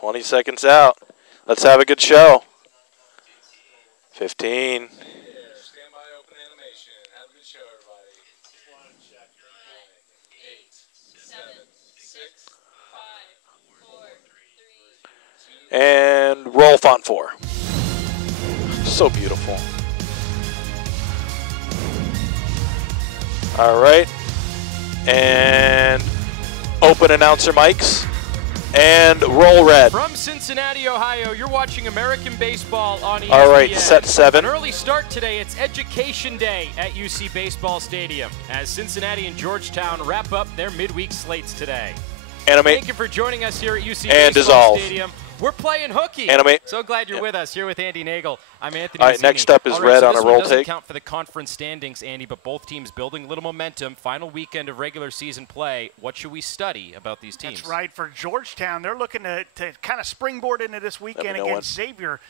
20 seconds out. Let's have a good show. 15. And roll font 4. So beautiful. All right. And open announcer mics. And roll red. From Cincinnati, Ohio, you're watching American baseball on ESPN. All right, set 7. An early start today. It's Education Day at UC Baseball Stadium as Cincinnati and Georgetown wrap up their midweek slates today. Animate. Thank you for joining us here at UC And Baseball dissolve. Stadium. We're playing hooky. Animate. So glad you're with us here with Andy Nagel. I'm Anthony. All right, Mazzini. next up is red on a roll take. Doesn't count for the conference standings, Andy, but both teams building a little momentum. Final weekend of regular season play. What should we study about these teams? That's right. For Georgetown, they're looking to kind of springboard into this weekend against Xavier.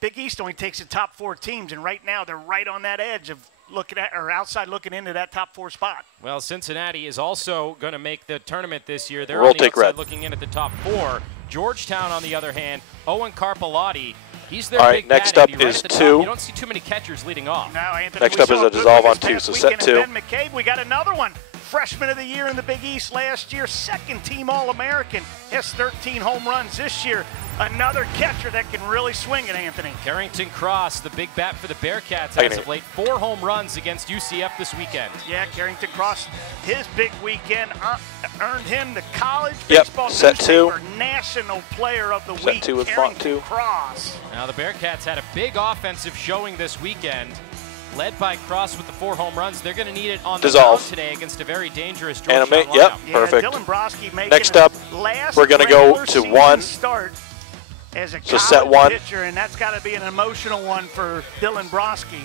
Big East only takes the top 4 teams, and right now they're right on that edge of looking at or outside looking into that top 4 spot. Well, Cincinnati is also going to make the tournament this year. They're Roll on the take outside red. looking in at the top 4. Georgetown, on the other hand, Owen Carpellotti. He's their All right, big next bat, up Andy, right is at the 2. top. You don't see too many catchers leading off. Now, Anthony, Next we up is saw a good dissolve one on this 2, past so set weekend 2. at Ben McCabe, we got another one. Freshman of the year in the Big East last year, second team All-American. Has 13 home runs this year. Another catcher that can really swing it, Anthony. Carrington Cross, the big bat for the Bearcats as of late. 4 home runs against UCF this weekend. Yeah, Carrington Cross, his big weekend earned him the college Yep, baseball set 2. newspaper National Player of the Set Week. 2 with font Carrington 2. Cross. Now the Bearcats had a big offensive showing this weekend. Led by Cross with the 4 home runs. They're going to need it on the Dissolve. mound today against a very dangerous Georgetown Animate. lineup. Yep, Yeah, perfect. Dylan Broski making Next up, last we're going to go regular to season 1. Start as a So set college 1. pitcher, and that's got to be an emotional one for Dylan Broski.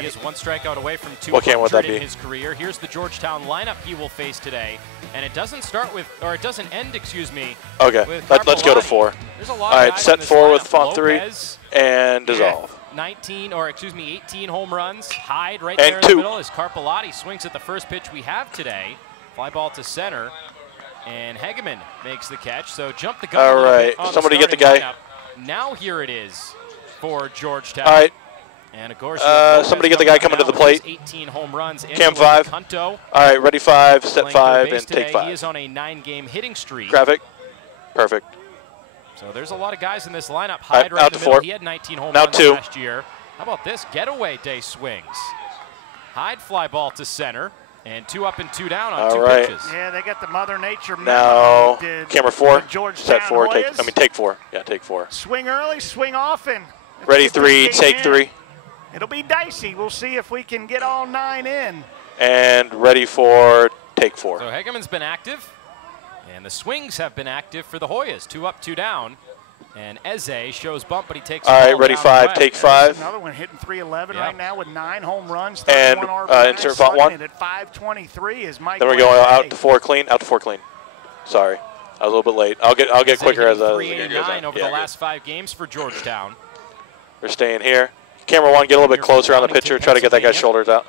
He is 1 strikeout away from What can would that 200 in be? his career. Here's the Georgetown lineup he will face today, and it doesn't start with, or it doesn't end, excuse me. Okay, with let's go to Carpellotti. 4. There's a lot All of right, guys set in this 4 with lineup. font 3 Lopez, and dissolve. 18 home runs. Hyde right And there 2. in the middle as Carpellotti swings at the first pitch we have today. Fly ball to center, and Hegeman makes the catch. So jump the gun All a little right, bit on somebody get the starting guy. lineup. Now here it is for Georgetown. All right, And of course, somebody get the guy coming to the plate. 18 home runs. Cam 5. Hunto, all right, ready 5, set playing 5, third base and take today. 5. He is on a 9-game hitting streak. Graphic. Perfect. So there's a lot of guys in this lineup. All right, Hyde right out in the to middle. 4. He had 19 home Now runs 2. last year. How about this? Getaway day swings. Hyde fly ball to center. And 2 up and 2 down on All 2 right. pitches. Yeah, they got the Mother Nature Now, memo. Did camera 4, the Georgetown set 4, Hoyas. take 4. Yeah, take 4. Swing early, swing often. Let's Ready get this 3, game take in. 3. It'll be dicey. We'll see if we can get all 9 in. And ready 4, take 4. So Hegeman's been active. And the swings have been active for the Hoyas. 2 up, 2 down. And Eze shows bump, but he takes the All right, ball ready down 5, the way. take 5. Another one hitting 311 Yep. right now with 9 home runs. And, 31 RBIs, insert font slugging 1. it at 523 is Mike. Then we're going out to 4 clean, out to 4 clean. Sorry, I was a little bit late. I'll get Eze quicker as hitting the year goes 389 on. over Yeah, the good. last 5 games for Georgetown. We're staying here. Camera 1, get a little bit closer on the pitcher. Try to get that guy's shoulders out.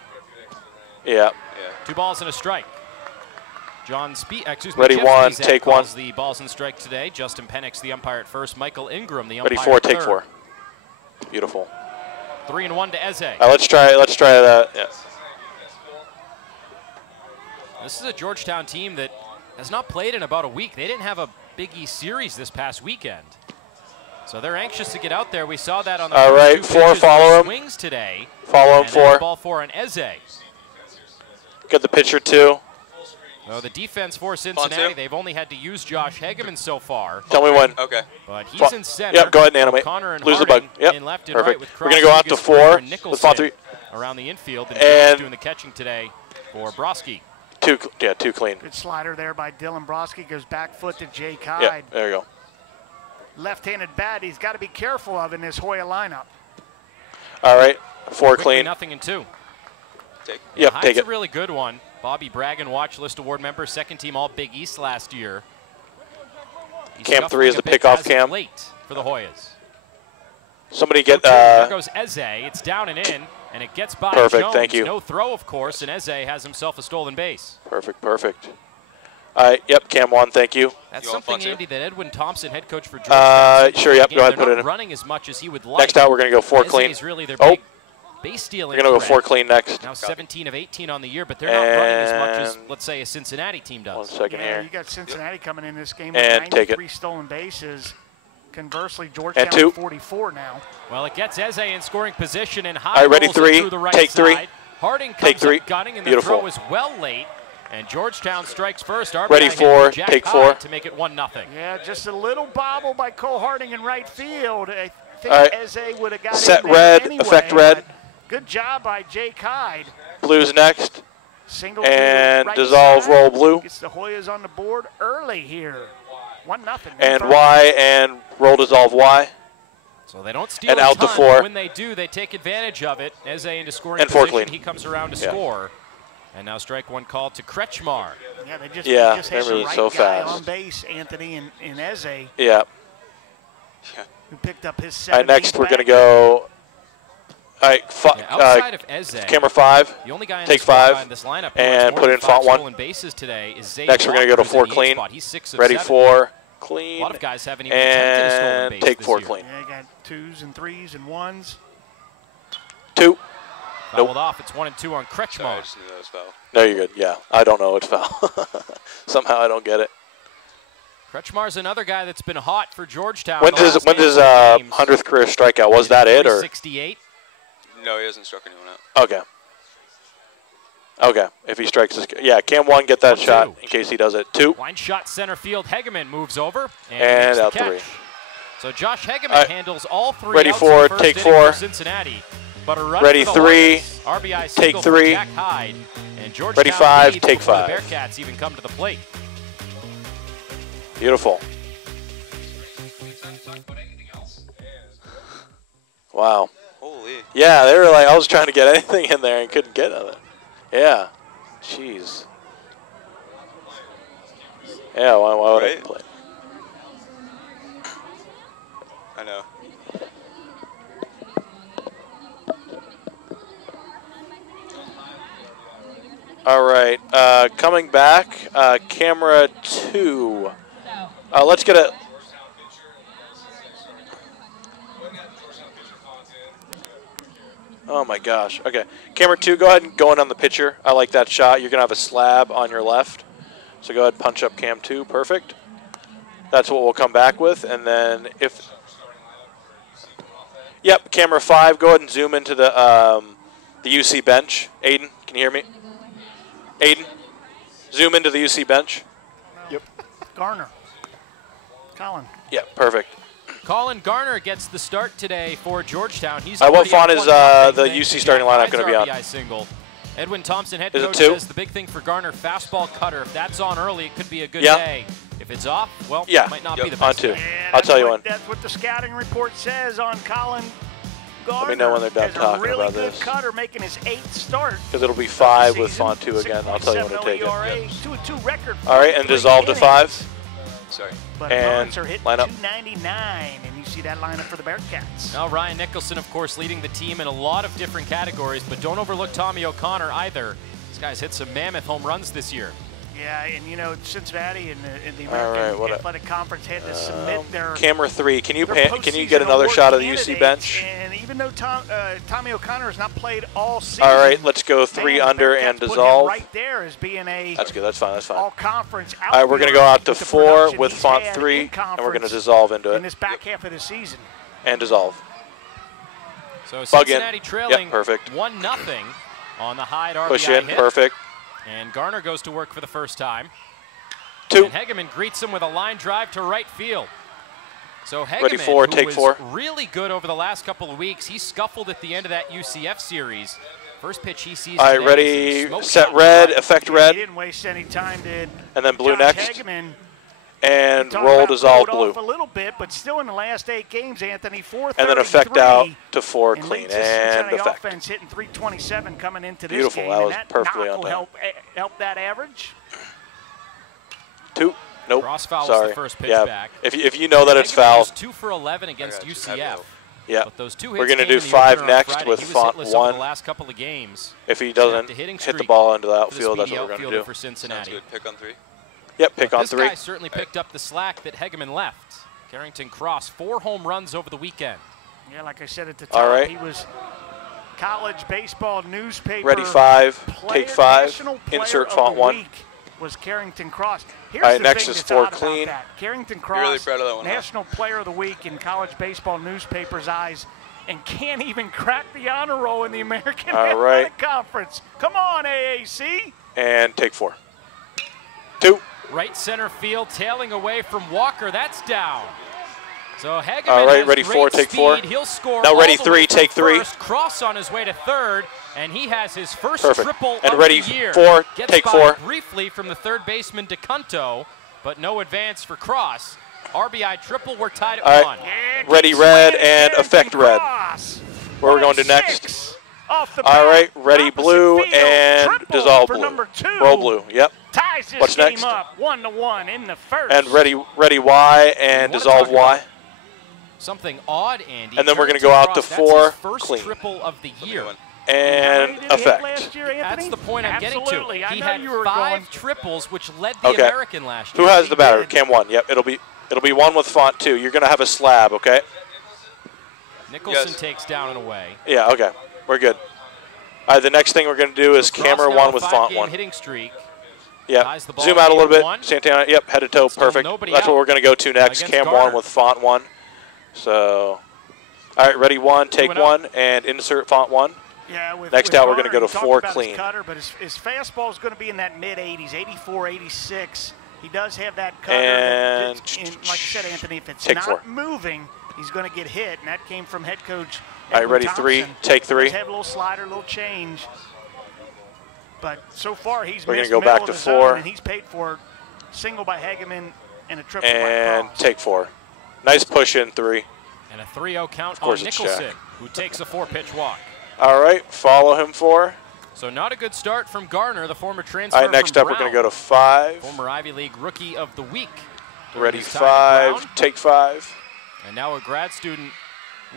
Yeah. 2 balls and a strike. Ready Jeff 1, Spizak take 1. calls the balls and strike today. Justin Penix, the umpire at first. Michael Ingram, the umpire Ready 4, at take third. 4. Beautiful. 3-1 to Eze. Let's try that. Yeah. This is a Georgetown team that has not played in about a week. They didn't have a Big East series this past weekend. So they're anxious to get out there. We saw that on the All first right, 2 4, pitches follow for him. swings today. Follow him, And there's 4. ball 4 on Eze. Get the pitcher 2. So the defense for Cincinnati, they've only had to use Josh Hegeman so far. Tell me when. Okay. But he's in center. Yep, go ahead and animate. Connor and Lose the Harding bug. Yep, in left and perfect. right with We're going to go out to Cross, 4 Rodriguez, with font 3. Nicholson around the infield. And And- doing the catching today for Broski. 2 clean. Good slider there by Dylan Broski. Goes back foot to Jake Yeah, Hyde. there you go. Left-handed bat he's got to be careful of in this Hoya lineup. All right, 4 Quickly, clean. 0-2. Take. Yep, Hyde's take it. a really good one. Bobby Bragan, Watch List Award member, 2nd team All Big East last year. He's Cam 3 shuffling is a the bit pickoff as of cam. late for the Hoyas. Somebody get. There goes Eze. It's down and in, and it gets by Perfect, Jones. thank you. No throw, of course, and Eze has himself a stolen base. Perfect. Yep, Cam 1, thank you. That's something, Andy, that Edwin Thompson, head coach for Georgetown. Sure, yep, go ahead, put it in. Not running as much as he would like. Next out, we're going to go 4 clean. Really their big base stealing. We're going to go 4 clean next. Now 17 of 18 on the year, but they're not running as much as, let's say, a Cincinnati team does. 1 second here. You got Cincinnati coming in this game and with 93 stolen bases. Conversely, Georgetown 44 now. Well, it gets Eze in scoring position and high. Ready, 3. Through the right Take 3. Side. Harding comes up gunning, and the throw is well late. And Georgetown strikes first. RBI ready, 4. Take 4. To make it 1-0. Yeah, just a little bobble by Cole Harding in right field. I think Eze would have got set in red, anyway, effect red. Good job by Jake Hyde. Blue's next. Single and right dissolve, side. roll blue. Gets the Hoyas on the board early here. 1-0. And Y and roll dissolve Y. So they don't steal and a out ton, to 4. When they do, they take advantage of it. Eze into scoring and 4 position. clean. He comes around to score. And now strike 1 called to Kretschmar. Yeah, they just they're had moving the right so guy fast. on base, Anthony and Eze. Yeah. Who picked up his 17th next we're going to go. Outside of Eze, camera 5. the only guy in take this 5 in this lineup and put in font 1. Bases today is next we're going to go to 4 clean. He's 6 of ready 7. 4 clean. A lot of guys haven't even attempted a stolen base take this 4 year. clean. Yeah, got 2s and 3s and 1s. 2. Fouled off. It's 1 and 2 on Kretschmar. Sorry, I just knew that was foul. No, you're good. Yeah, I don't know it's foul. Somehow I don't get it. Kretschmar's another guy that's been hot for Georgetown. When does 100th career strikeout? Was that it or 68? No, he hasn't struck anyone out. Okay. Okay. If he strikes this, yeah, Cam 1 get that shot in case he does it. 2. Line shot center field. Hegeman moves over and makes out the catch. 3. So Josh Hegeman handles all 3. Ready 4, take 4. Cincinnati. But a run ready for the 3, RBI take 3. Jack Hyde. And Georgetown ready 5, leads take before 5. The Bearcats even come to the plate. Beautiful. Wow. Holy. Yeah, they were like, I was trying to get anything in there and couldn't get it. Yeah. Jeez. Yeah, why would I play? I know. All right, coming back, camera 2. Let's get a. Oh my gosh. Okay, camera 2, go ahead and go in on the pitcher. I like that shot. You're gonna have a slab on your left, so go ahead and punch up cam 2. Perfect. That's what we'll come back with, and then if. Yep, camera 5. Go ahead and zoom into the UC bench. Aiden, can you hear me? Aiden, zoom into the UC bench. Yep. Garner. Colin. Yeah, perfect. Colin Garner gets the start today for Georgetown. He's what font is the UC starting lineup going to be on? Single. Edwin Thompson, head is coach, it 2? says the big thing for Garner, fastball cutter. If that's on early, it could be a good day. If it's off, well, it might not be the best on 2. day. I'll tell you when. That's what the scouting report says on Colin Garner. Let me know when they're done talking really about this. Cutter making his 8th start. Because it'll be 5 with font 2 again. I'll tell you when to take it. 2-2 record. All right, and dissolve to 5. Sorry. But and are hitting line up. 299, and you see that lineup for the Bearcats. Now Ryan Nicholson, of course, leading the team in a lot of different categories, but don't overlook Tommy O'Connor either. This guy's hit some mammoth home runs this year. Yeah, and you know, Cincinnati and the American Athletic Conference had to submit their camera 3. Can you get another shot of the UC bench? And even though Tommy O'Connor has not played all season. All right, let's go 3 under and dissolve. Right there as being a. That's good. That's fine. That's fine. All conference. All right, we're going to go out to 4 with font 3, and we're going to dissolve into it. In this back half of the season. And dissolve. So Cincinnati trailing 1-0 on the Hyde RBI Push in, hit. perfect. And Garner goes to work for the first time. 2. And Hegeman greets him with a line drive to right field. So Hegeman, ready 4, take was 4. really good over the last couple of weeks. He scuffled at the end of that UCF series. First pitch he sees. All right, ready, set red, effect red. He didn't waste any time, did. And then blue next. Hegeman, and roll dissolve blue. Off a little bit, but still in the last 8 games, Anthony, 433. And then effect out to 4 clean and effect. Offense hitting 327 coming into this Beautiful. game. That was perfectly on time. Help that average. 2. Nope. Cross foul Sorry. was the first pitch back. If you know that it's foul. Was 2 for 11 against UCF. Yeah. But those 2 hits we're going to do in the 5 next Friday. with font 1. The last couple of games. If he doesn't hit the ball into the outfield, that's what we're going to do. For Cincinnati. Sounds good. Pick on 3. Yep, pick on this 3. Guy certainly picked up the slack that Hegeman left. Carrington Cross, 4 home runs over the weekend. Yeah, like I said at the top, he was college baseball newspaper. Ready 5, take 5, insert font 1. Was Carrington Cross. Here's all right, the next thing is that's 4 odd clean. about that. Carrington Cross, really proud of that one, National Player of the Week in college baseball newspapers' eyes, and can't even crack the honor roll in the American Athletic Conference. Come on, AAC. And take 4. 2. Right center field, tailing away from Walker. That's down. So Hegeman all right, has ready great 4, take 4. He'll score. Now ready all the 3, way from take 3. first. Cross on his way to third, and he has his first triple and of ready the year. 4, Gets take by 4. briefly from the third baseman DeCunto, but no advance for Cross. RBI triple. We're tied at 1. Yeah, ready red and effect red. Where we're going to next? All right, ready blue and dissolve blue. Roll blue. Yep. Ties this What's game next? up 1-1 in the first. And ready Y and dissolve Y. Something odd, Andy. And then we're going to go out to 4 first clean. Triple of the year. And effect. That's the point I'm getting to. He had you were 5 triples, which led the American last year. Who has the batter? Cam 1. Yep. It'll be 1 with font 2. You're going to have a slab, okay? Nicholson takes down and away. Yeah. Okay. We're good. All right. The next thing we're going to do is camera 1 with font 1. Hitting streak. Yep. Zoom out a little bit. Santana. Yep. Head to toe. Perfect. That's what we're going to go to next. Cam 1 with font 1. So, all right. Ready 1. Take 1 and insert font 1. Yeah, next out, we're going to go to 4 clean. His cutter, but his fastball is going to be in that mid-80s, 84, 86. He does have that cutter. And like you said, Anthony, if it's not 4. moving, he's going to get hit, and that came from head coach. All right, ready Thompson. 3, take 3. He does have a little slider, a little change. But so far, he's we're missed going to go back to 4. And he's paid for single by Hegeman and a triple and by Cross. take 4. Nice push in 3. And a 3-0 count on Nicholson, who takes a 4-pitch walk. All right, follow him 4. So not a good start from Garner, the former transfer. All right, next up we're going to go to 5. Former Ivy League Rookie of the Week. Ready 5, take 5. And now a grad student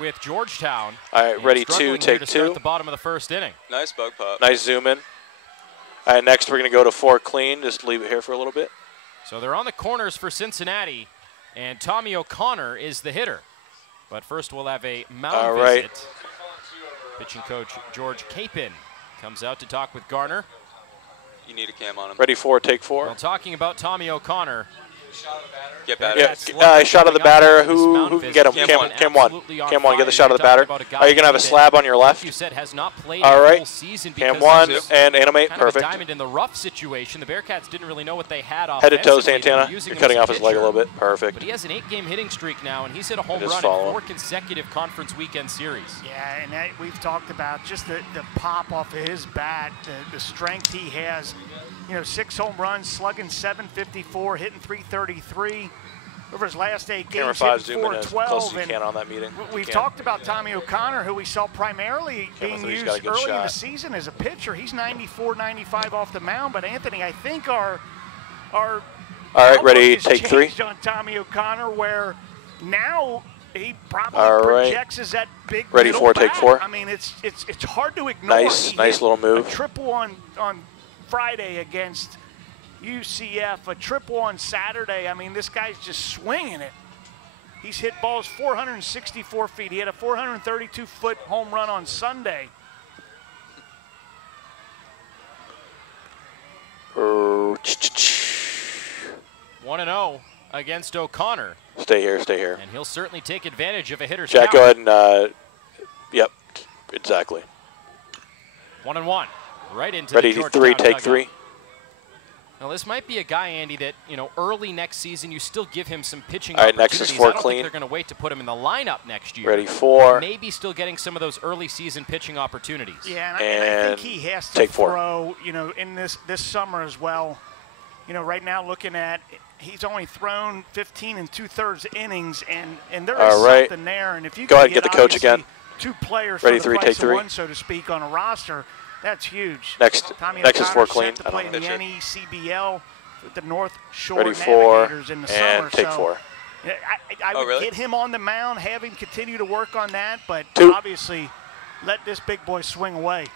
with Georgetown. All right, ready 2, take 2. Start the bottom of the first inning. Nice bug pop. Nice zoom in. All right, next we're going to go to 4 clean. Just leave it here for a little bit. So they're on the corners for Cincinnati, and Tommy O'Connor is the hitter. But first we'll have a mound visit. Pitching coach George Capin comes out to talk with Garner. You need a cam on him. Ready 4, take 4. Well, talking about Tommy O'Connor. Get batter. Yeah, shot of the batter. Who can get him? Cam 1. Cam 1, get the shot of the batter. Are you going to have a slab on your left? You said has not played all right. season Cam 1 and animate. Perfect. Diamond in the rough situation. The Bearcats didn't really know what they had off. Head to toe, Santana. You're cutting off his leg a little bit. Perfect. But he has an 8-game hitting streak now, and he's hit a home run in 4 consecutive conference weekend series. Yeah, and that we've talked about just the pop off of his bat, the strength he has. You know, 6 home runs, slugging .754, hitting .333. Over his last 8 games, hitting .412. And can on that meeting. We've talked about Tommy O'Connor, who we saw primarily being used early in the season as a pitcher. He's 94, 95 off the mound. But Anthony, I think our all right, ready, take 3 on Tommy O'Connor, where now he probably projects as that big ready 4, take 4. I mean, it's hard to ignore. Nice little move. A triple on Friday against UCF, a triple on Saturday. I mean, this guy's just swinging it. He's hit balls 464 feet. He had a 432-foot home run on Sunday. 1-0 against O'Connor. Stay here. And he'll certainly take advantage of a hitter's Jack, count. go ahead and, yep, exactly. 1-1, right into ready the Georgetown 3, take dugout. 3. Now, this might be a guy, Andy, that, you know, early next season you still give him some pitching all right, opportunities. next is 4 I don't clean. think they're going to wait to put him in the lineup next year. Ready 4. Maybe still getting some of those early season pitching opportunities. Yeah, and I think he has to throw, you know, in this summer as well. You know, right now looking at, he's only thrown 15 2/3 innings, and there is something there. And if you go ahead and get the coach again. 2 players ready for 3, the price take 3. of 1, so to speak, on a roster, that's huge. Next is 4 clean. To play in the NECBL with the North Shore ready 4 Navigators in the summer. and take 4. I would get him on the mound, have him continue to work on that, but 2. obviously let this big boy swing away.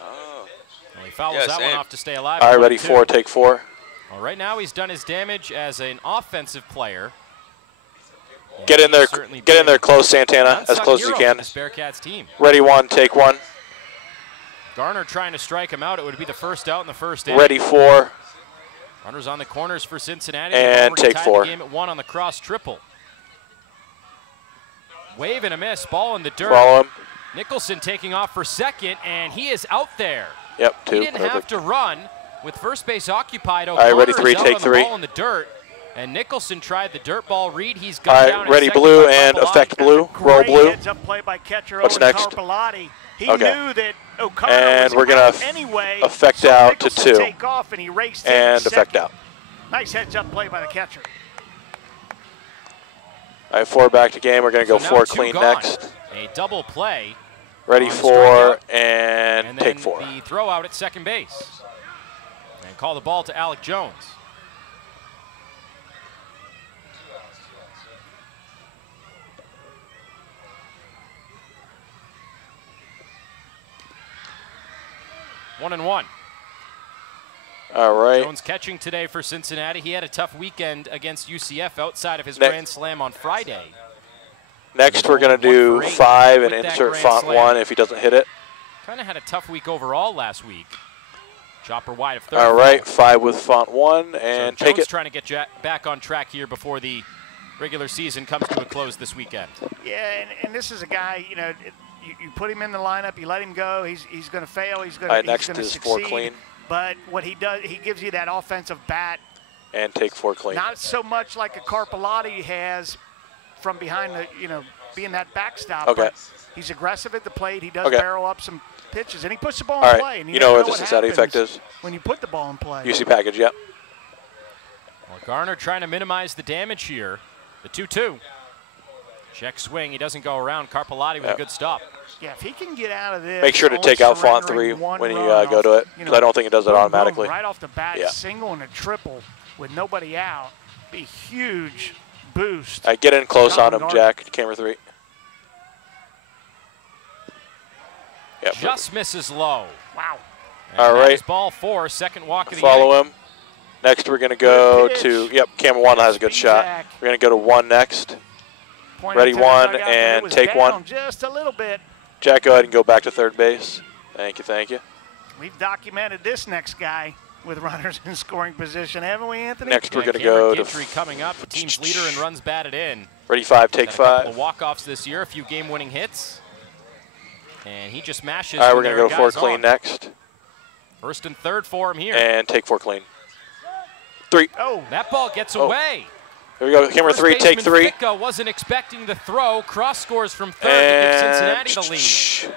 Well, he fouls that one off to stay alive. All right, ready 4, take 4. Well, right now he's done his damage as an offensive player. Get in there close, Santana, as close as you can. This Bearcats team. Ready one, take one. Garner trying to strike him out. It would be the first out in the first inning. Ready four. Runners on the corners for Cincinnati. And take four. The game at 1 on the cross triple. Wave and a miss. Ball in the dirt. Follow him. Nicholson taking off for second, and he is out there. Yep, 2. He didn't have to run with first base occupied. All right, ready 3, take 3. Ball in the dirt, and Nicholson tried the dirt ball read. He's gone down. All right, ready blue and effect blue. Roll blue. Heads-up play by catcher What's next? Carpellotti. He Okay. knew that O'Connor and was we're gonna anyway, effect so out to Nicholson 2. Take off and he raced and effect out. Nice heads-up play by the catcher. All right, 4 back to game. We're gonna go So 4 2 clean gone. next. A double play. Ready on the 4 strikeout. and take 4. The throw out at second base. And call the ball to Alec Jones. One and one. All right. Jones catching today for Cincinnati. He had a tough weekend against UCF outside of his Next. grand slam on Friday. Next, we're going to do 5 and insert font 1 if he doesn't hit it. Kind of had a tough week overall last week. Chopper wide of third. All right, 5 with font 1 and so take Jones it. trying to get back on track here before the regular season comes to a close this weekend. Yeah, and this is a guy, you know, you put him in the lineup, you let him go, he's going to fail, he's going to next is 4 clean. But what he does, he gives you that offensive bat. And take 4 clean. Not so much like a Carpellotti has from behind the, you know, being that backstop. Okay. He's aggressive at the plate. He does barrel up some pitches, and he puts the ball All in right. play. And you know where the Cincinnati effect is? When you put the ball in play. UC package, yep. Well, Garner trying to minimize the damage here. The 2-2. Check swing. He doesn't go around. Carpellotti with a good stop. Yeah, if he can get out of this. Make sure to take out font 3 when you go to it, because I don't think it does it automatically. Right off the bat, single and a triple with nobody out. Be huge boost. All right, get in close on him, Jack. Camera 3. Yep. Just misses low. Wow. And all right. That is ball 4, second walk of the Follow inning. him. Next, we're going to go to, camera 1 has a good shot. We're going to go to 1 next. Ready 1 and take 1. Just a little bit. Jack, go ahead and go back to third base. Thank you, thank you. We've documented this next guy with runners in scoring position, haven't we, Anthony? Next, we're going to go to coming up, the team's leader in runs batted in. Ready 5, take 5. A couple of walk-offs this year, a few game-winning hits. And he just mashes. All right, we're going to go 4 clean next. First and third for him here. And take 4 clean. 3. Oh, that ball gets away. Here we go. Camera 3, take 3. Ficca wasn't expecting the throw. Cross scores from third to give Cincinnati the lead.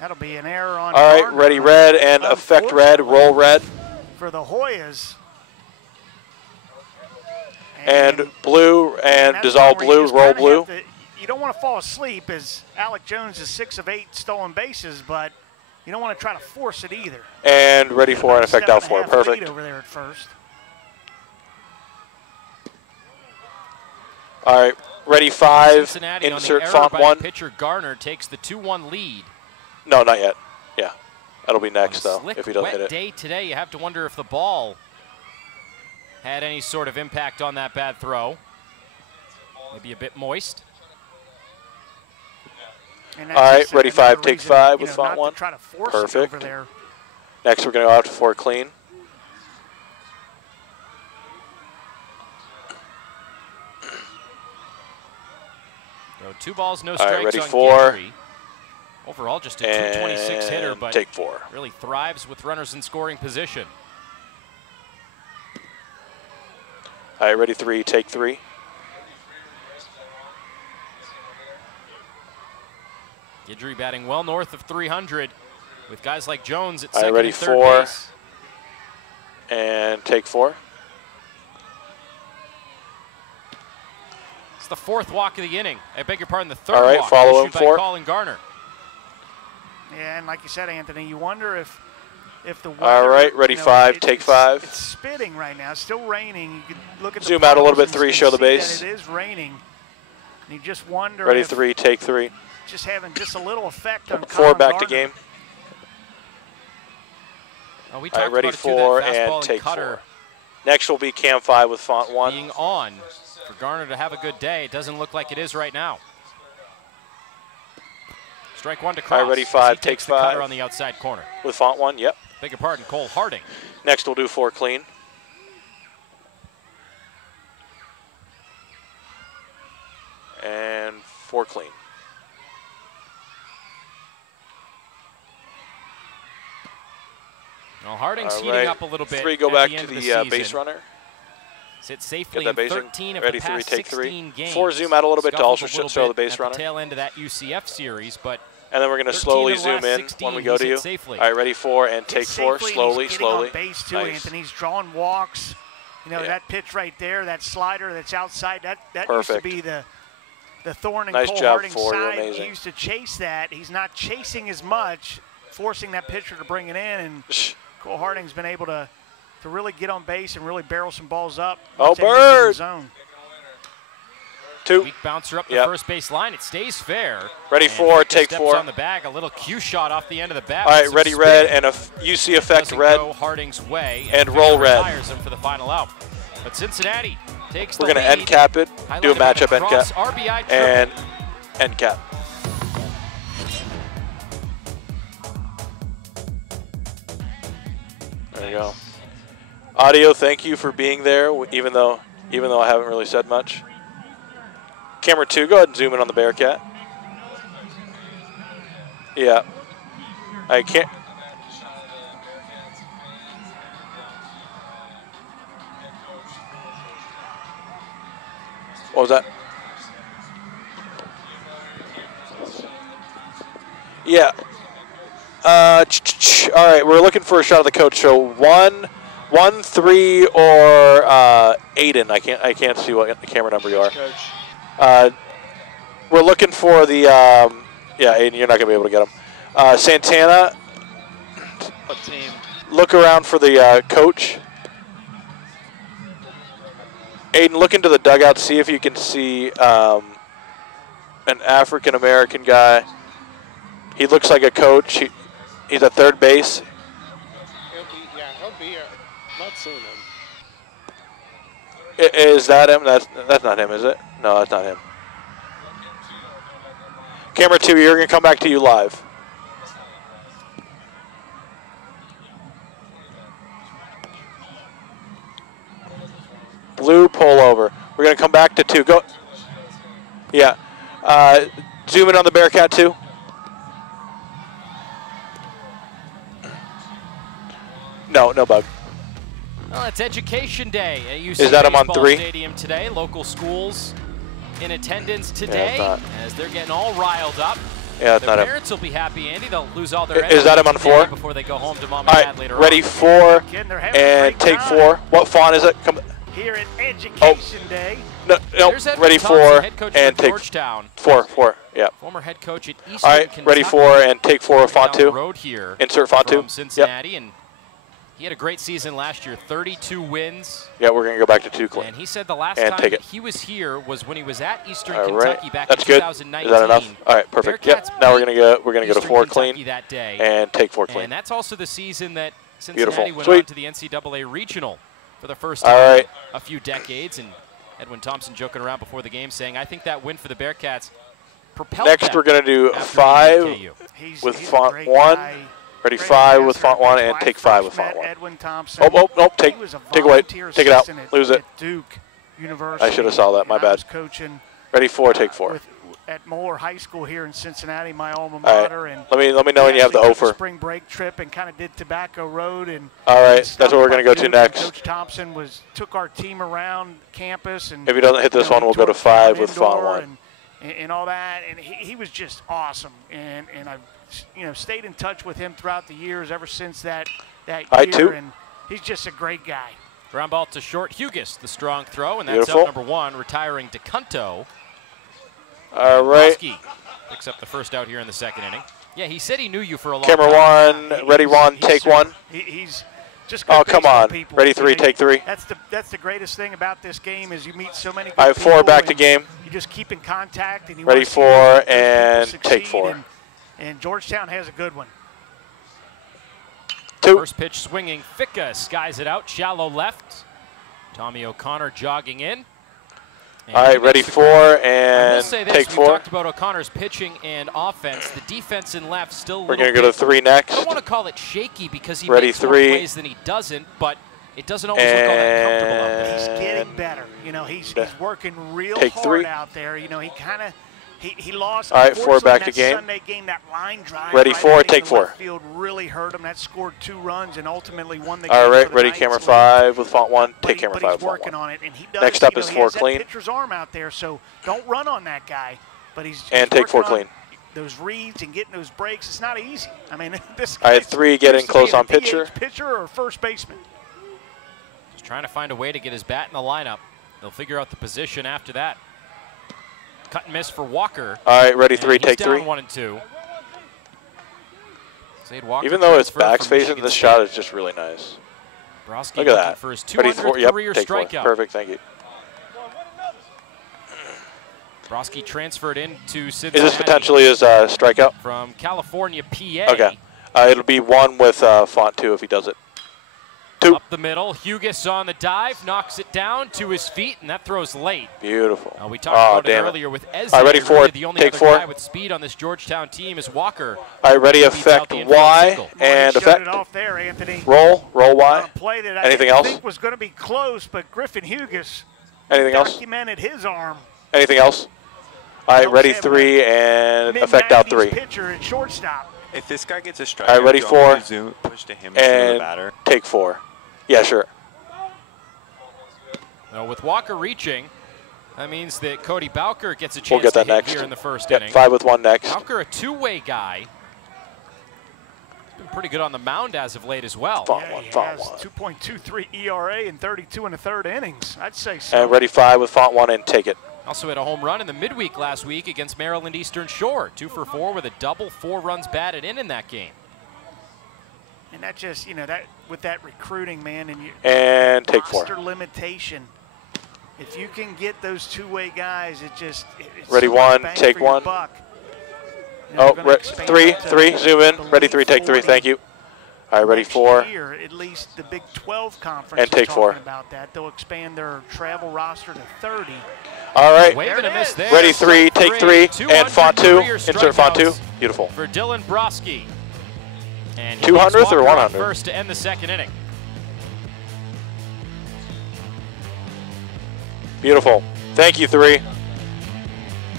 That'll be an error on. All right, ready red and effect red. Roll red. For the Hoyas. And blue and dissolve blue. Roll blue. You don't want to fall asleep, as Alec Jones is 6 of 8 stolen bases, but you don't want to try to force it either. And ready for an effect out 4. Perfect. Over there at first. All right, ready 5. Cincinnati Insert on the font error 1. By pitcher Garner takes the 2-1 lead. No, not yet. Yeah, that'll be next though if he doesn't hit it. Day today, you have to wonder if the ball had any sort of impact on that bad throw. Maybe a bit moist. All right, ready 5, take 5 with font 1. Perfect. Next, we're going to go out to 4 clean. So 2 balls, no strikes. All right, ready on 4. Guidry. Overall, just a 226 hitter, but take 4. Really thrives with runners in scoring position. All right, ready 3, take 3. Guidry batting well north of 300 with guys like Jones at All right, second ready and third 4 base. And take 4. It's the 4th walk of the inning. I beg your pardon, the 3rd All right, walk. follow him by 4. Colin Garner. Yeah, and like you said, Anthony, you wonder if the weather, all right, ready 5, take 5. It's spitting right now. It's still raining. You can look at zoom out a little bit. 3, show the base. It is raining. And you just wonder. Ready if 3, take 3. Just having just a little effect on 4 back Garner. to game. Oh, we All right, ready about it too, that for fastball and take cutter 4. Next will be Cam 5 with font 1. being on for Garner to have a good day. It doesn't look like it is right now. Strike 1 to cross. All right, ready 5, takes take the 5. cutter on the outside corner. With font 1, yep. Beg your pardon, Cole Harding. Next we'll do 4 clean. And 4 clean. Well, Harding's heating up a little bit. 3 go back to the base runner. Sit safely Get that in basing. 13 of Ready the past 3, take 16 3. games. 4 zoom out a little bit to also show the base at runner. The tail end of that UCF series, but and then we're going to slowly zoom in when we go to you. Safely. All right, ready 4 and take 4. Slowly, slowly. On base too, nice. Anthony's drawing walks. You know, that pitch right there, that slider that's outside, that Perfect. used to be the thorn in Nice Cole job, Harding's Ford. You're side. amazing. He used to chase that. He's not chasing as much, forcing that pitcher to bring it in, and Cole Harding's been able to really get on base and really barrel some balls up. Oh, bird! Zone. 2. Weak bouncer up the first base line. It stays fair. Ready 4, take 4. On the bag, a little cue shot off the end of the bat. All right, ready red and a UC effect red. Go Harding's way and roll red. Retires him for the final out. But Cincinnati takes the We're going to lead. end cap it, do a matchup end cap, RBI and end cap. There you go. Audio, thank you for being there, even though I haven't really said much. Camera 2, go ahead and zoom in on the Bearcat. Yeah. I can't. What was that? Yeah. All right, we're looking for a shot of the coach. So 1, 3, or Aiden. I can't see what camera number you are. We're looking for the yeah, Aiden. You're not gonna be able to get him. Santana. What team? Look around for the coach. Aiden, look into the dugout. See if you can see an African American guy. He looks like a coach. He's at third base. He'll be here. Not seeing him. Is that him? That's not him, is it? No, that's not him. Camera 2, you're going to come back to you live. Blue, pull over. We're going to come back to 2. Go. Yeah. Zoom in on the Bearcat 2. No bug. Well, it's Education Day at UC Is that him on 3? Stadium today. Local schools in attendance today as they're getting all riled up. Yeah, that's not him. Parents will be happy, Andy. They'll lose all their Is that him on 4? Before they go home to mom and all dad right, later ready on. 4 and take 4. What font is it? Come. Here at Education Day. No, ready 4 and take Georgetown. 4. Yeah. Former head coach at Eastern All right, Kentucky. ready 4 and take 4 font 2. Road here. Insert font 2. From Cincinnati, and he had a great season last year, 32 wins. Yeah, we're going to go back to 2 clean. And he said the last time that he was here was when he was at Eastern Kentucky back in 2019. Is that enough? All right, perfect. Bearcats Now we're going to go to 4 clean that day. and take 4 clean. And that's also the season that Cincinnati went Sweet. on to the NCAA Regional for the first time in a few decades. And Edwin Thompson joking around before the game saying, I think that win for the Bearcats propelled Next, we're going to do 5 with font 1. Ready 5 with font 1 and take 5 with font 1. Edwin Thompson. Oh, take away. Take it out. Lose it. Duke University. I should have saw that. My bad. Coaching. Ready 4, take 4. At Moeller High School here in Cincinnati, my alma mater. Right. And let me know when you have the offer. Spring break trip and kind of did Tobacco Road and. All right, that's what we're going to go to next. Coach Thompson took our team around campus and. If he doesn't hit this one, we'll go to 5 with font 1. And all that, and he was just awesome, and I've stayed in touch with him throughout the years ever since that year, and he's just a great guy. Ground ball to short, Hughes, the strong throw, and that's out number 1, retiring DeCunto. All right. Picks up the first out here in the second inning. Yeah, he said he knew you for a long time. Camera 1, ready 1, take 1. He's just good come on. People. Ready 3, take 3. That's the greatest thing about this game is you meet so many good All right, 4 back to game. You just keep in contact. And you ready 4 and take 4. And Georgetown has a good one. 2. First pitch swinging. Ficka skies it out. Shallow left. Tommy O'Connor jogging in. All right, ready 4 and take 4. We talked about O'Connor's pitching and offense. The defense in left still. We're going to go to 3 next. I don't want to call it shaky because he makes more plays than he doesn't, but it doesn't always look all that comfortable out there. He's getting better. You know, he's working real hard out there. You know, he kind of he lost. All right, 4 back to game. Sunday game, that line drive. Ready 4, take 4. Field really hurt him. That scored 2 runs and ultimately won the game. All right, ready camera 5 with font 1. Take camera 5 with font 1. On it, and he does, next up is 4 clean. He has that pitcher's arm out there, so don't run on that guy. But he's take 4 clean. Those reads and getting those breaks, it's not easy. I mean, this. All right, 3 getting close on pitcher. Pitcher or first baseman. Just trying to find a way to get his bat in the lineup. They'll figure out the position after that. Cut and miss for Walker. All right, ready 3, take 3. Down 1 and 2. Even though his back's facing, this shot is just really nice. Broski Look at that. For his Ready 4, yep, career take 4. strikeout. Perfect, thank you. Broski transferred into Cincinnati. Is this potentially his strikeout? From California, PA. Okay. It'll be 1 with font 2 if he does it. 2. Up the middle, Hugas on the dive, knocks it down to his feet, and that throws late. Beautiful. We talked about it earlier with Eze. All right, ready 4, really the only take other 4. guy with speed on this Georgetown team is Walker. All right, ready, effect Y and effect. Off there, Anthony. Roll Y. Play that Anything I else? think was going to be close, but Griffin Hugas Anything else? documented his arm. Anything else? All right, ready 3 and effect out 3. Pitcher and shortstop. If this guy gets a strike, all right, ready 4 zoom, push to him and the batter. take 4. Yeah, sure. Now with Walker reaching, that means that Cody Bowker gets a chance We'll get that to hit next. here in the first Yep, inning. 5 with 1 next. Bowker, a two-way guy. He's been pretty good on the mound as of late as well. Font 1, font 1. 2.23 ERA in 32 1/3 innings. I'd say so. And ready 5 with font 1 and take it. Also had a home run in the midweek last week against Maryland Eastern Shore. 2 for 4 with a double, 4 runs batted in that game. And that just, you know, that with that recruiting, man, and you take 4. roster limitation. If you can get those two-way guys, it's ready so 1, bang take for your 1. buck. You know, Oh, 3, zoom in. Ready 3, take 3. Thank you. All right, ready 4. Year, at least the Big 12 conference and take 4. About that. They'll expand their travel roster to 30. All right, Waving a miss there. ready 3, take 3, and font 2. Insert font 2. Beautiful. For Dylan Broski. And 200th or 100th? First to end the second inning. Beautiful. Thank you, 3.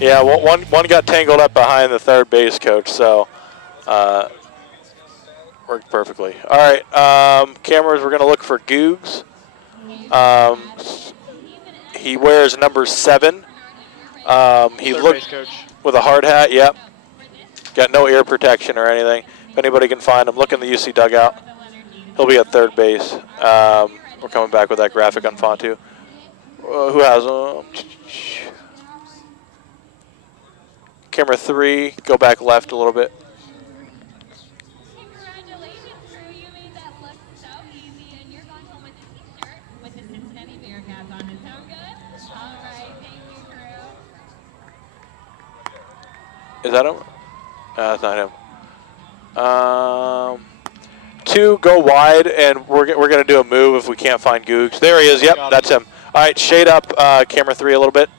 Yeah, one got tangled up behind the third base coach, so worked perfectly. All right, cameras, we're going to look for Googs. He wears number 7. He looked with a hard hat, yep. Got no ear protection or anything. If anybody can find him, look in the UC dugout. He'll be at third base. We're coming back with that graphic on font 2. Who has him? Camera 3, go back left a little bit. Congratulations, crew. You made that look so easy, and you're going home with a t-shirt with the Cincinnati Bearcats on it. Sound good? All right, thank you, crew. Is that him? That's not him. 2, go wide, and we're going to do a move if we can't find Googs. There he is. Yep, that's him. All right, shade up camera 3 a little bit.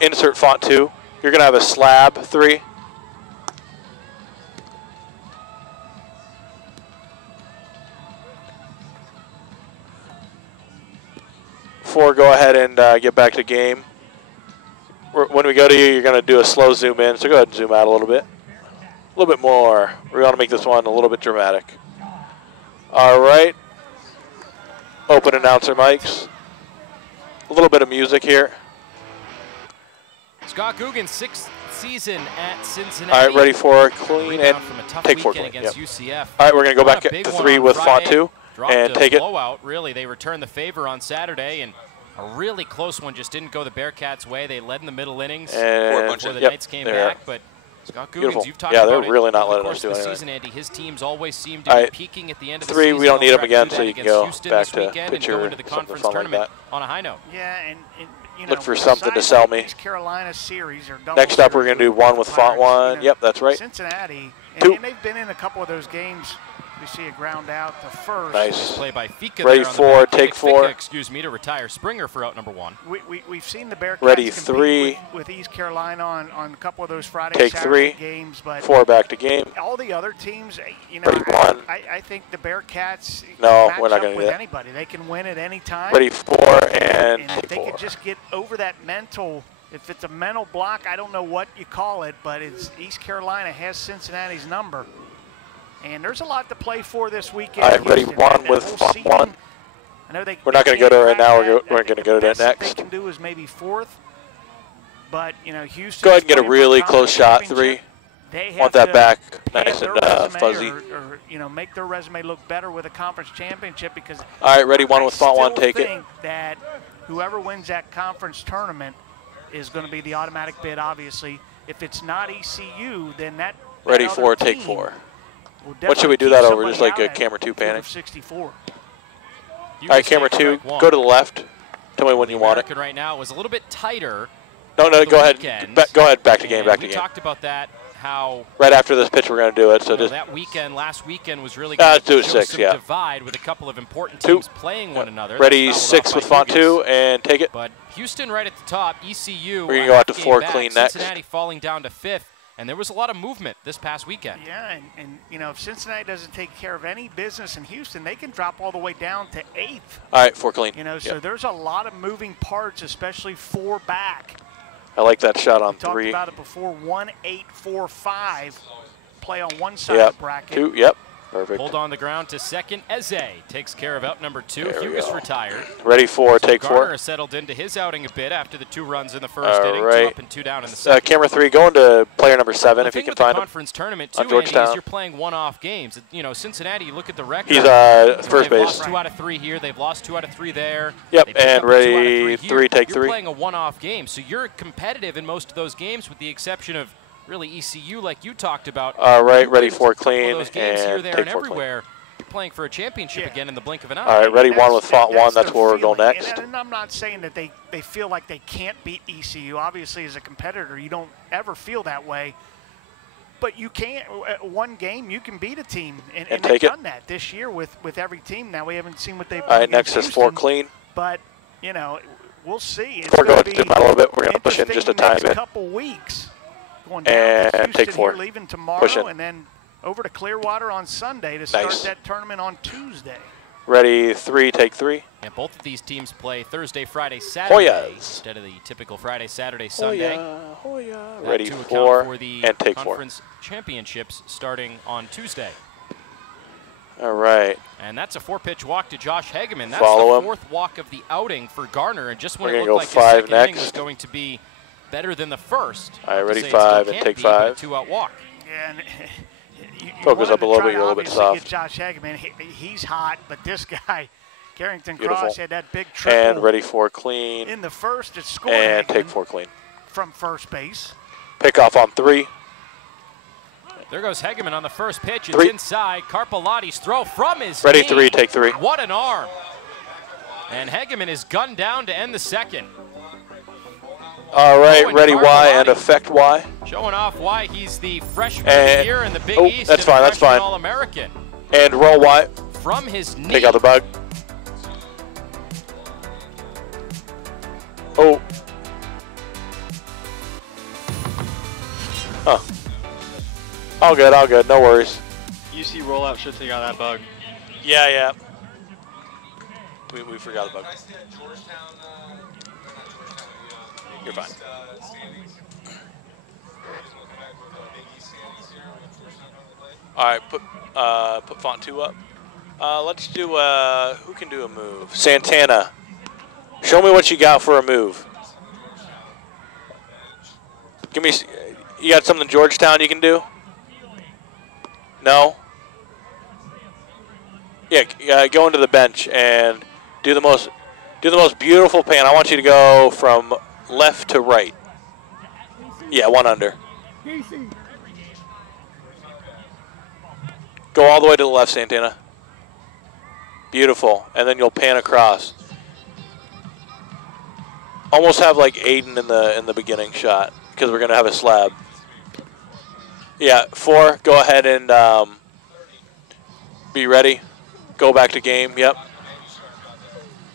Insert font 2. You're going to have a slab 3. Four, go ahead and get back to game. When we go to you, you're going to do a slow zoom in, so go ahead and zoom out a little bit. A little bit more. We want to make this one a little bit dramatic. All right. Open announcer mics. A little bit of music here. Scott Guggen's 6th season at Cincinnati. All right, ready for clean and take 4 clean. Against UCF. All right, we're going to go back to 3 with font 2 and take it. Blowout, really. They returned the favor on Saturday, and a really close one just didn't go the Bearcats' way. They led in the middle innings before the Knights came back, but Scott Guggens, you've talked about they're really not letting us us do anything. Season, Andy, his teams always seem to be peaking at the end of the 3, season. we don't need them They'll again, try so to you do can that go against back Houston this to weekend and go pitcher, into the something conference fun like tournament that. on a high note. Yeah, and you know, look for something to sell me. Carolina series or Next up, we're going to do 1 with font 1. Yep, that's right. Cincinnati, 2. and they've been in a couple of those games We see a ground out to first. Nice. Play by Fika. Ready for take four. Excuse me, to retire Springer for out number 1. We've seen the Bearcats ready compete three with East Carolina on a couple of those Friday, take Saturday three. games, but 4 back to game. all the other teams, you know, Ready one. I think the Bearcats No, match we're not up going to do with that. anybody. They can win at any time. Ready 4 and if take they 4. could just get over that mental, if it's a mental block, I don't know what you call it, but it's East Carolina has Cincinnati's number. And there's a lot to play for this weekend. All right, ready Houston. one That with whole font season, one. I know We're not going to go to it right now. We're going to go to that that next. they can do is maybe 4th. But, you know, Houston. Go ahead and get a really close shot, 3. They Want have that to back pad nice their and resume fuzzy. or, you know, make their resume look better with a conference championship because. All right, ready one with font 1. Take it. I think that whoever wins that conference tournament is going to be the automatic bid, obviously. If it's not ECU, then that. Ready that 4, other take team 4. will What should we do definitely that keep over? Just somebody like a out camera at 2 field panning? of 64. All right, camera 2. Go to the left. Tell me when you want it. American right now was a little bit tighter. No, go ahead. Go ahead. Back to game. And Back to we game. talked about that. How right after this pitch, we're going to do it. So just that weekend, last weekend was really let's going do to it show 6. some Yeah. divide with a couple of important teams playing one another. Ready That's 6 with font 2 and take it. But Houston right at the top. ECU. We're going to go out to 4 back. clean next. Cincinnati falling down to 5th. And there was a lot of movement this past weekend. Yeah, and you know, if Cincinnati doesn't take care of any business in Houston, they can drop all the way down to 8th. All right, 4 clean. You know, so there's a lot of moving parts, especially 4 back. I like that shot on We talked 3. about it before. 1, 8, 4, 5. Play on one side of the bracket. 2. Yep. Perfect. Hold on the ground to second. Eze takes care of out number 2. Hughes retired. Ready 4, take 4. Garner settled into his outing a bit after the 2 runs in the first inning. 2 up and 2 down in the second. Camera 3, going to player number 7 if you can find him. The conference tournament too, Georgetown. Andy, is you're playing one-off games. You know, Cincinnati. You look at the record. He's first they've base. Lost 2 out of 3 here. They've lost 2 out of 3 there. Yep. They picked And up 2 out of ready 3, take 3. You're playing a one-off game, so you're competitive in most of those games, with the exception of really ECU, like you talked about. All right, ready 4 clean those games and here, there, take and 4 clean. everywhere. You're playing for a championship again in the blink of an eye. All right, ready 1 with font 1. That's where we're going feeling. next. And I'm not saying that they feel like they can't beat ECU. Obviously, as a competitor, you don't ever feel that way. But you can't. One game, you can beat a team, and they've done that this year with every team. Now we haven't seen what they've done. All right, next is 4 Houston, clean. But you know, we'll see. It's 4 going going to to a little bit. We're going to push in interesting just a tiny next bit. couple weeks. Going down to And Houston take 4. here, leaving tomorrow, Push in. and then over to Clearwater on Sunday to start that tournament on Tuesday. Ready 3, take 3. And both of these teams play Thursday, Friday, Saturday Hoyas. instead of the typical Friday, Saturday, Sunday. Hoya. Ready to account 4 for the and take 4. conference championships starting on Tuesday. All right. And that's a 4-pitch walk to Josh Hageman. That's Follow the 4th walk of the outing for Garner. And just when We're it gonna looked go like 5 his second inning next. was going to be better than the first. All right, Not to ready say it still 5 and can't take be, but 5. a 2-out walk. Yeah, and you Focus wanted up a to little try bit, to you're a little bit obviously soft. get Josh Hageman. He's hot, but this guy, Carrington Beautiful. Cross, had that big triple. And ready 4 clean. In the first, it scored And Hageman take 4 clean. from first base. Pick off on 3. There goes Hageman on the first pitch. It's 3. inside. Carpelotti's throw from his Ready knee. 3, take 3. What an arm. And Hageman is gunned down to end the second. All right, Owen ready Y Carpelotti. and effect Y. Showing off why he's the freshman of the year in the Big East. That's and fine, the that's freshman fine. All-American. And roll Y. From his knee. Take out the bug. Oh. Huh. All good, no worries. UC rollout should take out that bug. Yeah. We forgot the bug. You're fine. All right, put font 2 up. Let's do who can do a move? Santana. Show me what you got for a move. Give me. You got something Georgetown you can do? No. Yeah, go into the bench and do the most beautiful pan. I want you to go from left to right. Yeah, 1 under. Go all the way to the left, Santana. Beautiful. And then you'll pan across. Almost have like Aiden in the beginning shot because we're gonna have a slab. Yeah, 4. Go ahead and Be ready. Go back to game. Yep.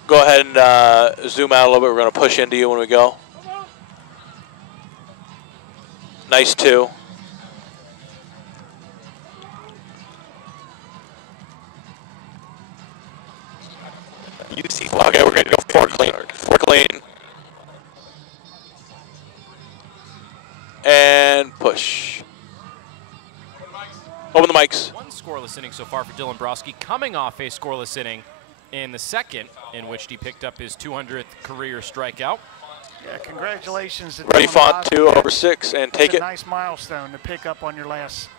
Go ahead and zoom out a little bit. We're going to push into you when we go. Nice 2. Okay, we're going to go 4 clean. 4 clean. And push. Open the mics. One scoreless inning so far for Dylan Broski, coming off a scoreless inning in the second, in which he picked up his 200th career strikeout. Yeah, congratulations to Ready, Dylan Font Broski. 2 over 6, and take it. A nice milestone to pick up on your last.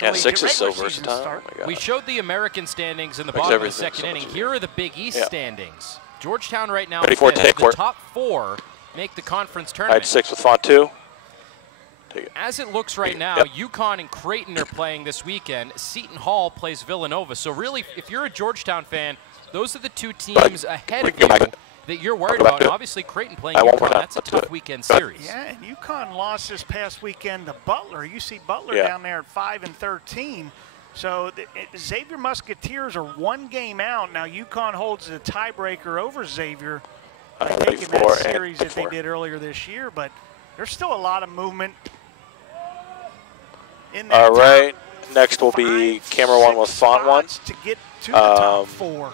Yeah, 6 is so regular season versatile. start. Oh my God. We showed the American standings in the Makes bottom of the everything second so inning. much Here are the Big East Yeah. standings. Georgetown right now Ready for it, fifth. take The for it. top 4 make the conference I tournament. had 6 with Font 2. Take it. As it looks right now, Yep. UConn and Creighton are playing this weekend. Seton Hall plays Villanova. So really, if you're a Georgetown fan, those are the 2 teams ahead of you that you're worried about. And obviously, Creighton playing one more UConn, time. that's a tough weekend series. Yeah, and UConn lost this past weekend to Butler. You see Butler Yeah. down there at 5-13. So Xavier Musketeers are 1 game out. Now UConn holds the tiebreaker over Xavier by Ready taking for that and series that they for. did earlier this year. But there's still a lot of movement in that All right. top Next will be 5, camera 1 with 6 Font 1. spots to get to the top 4.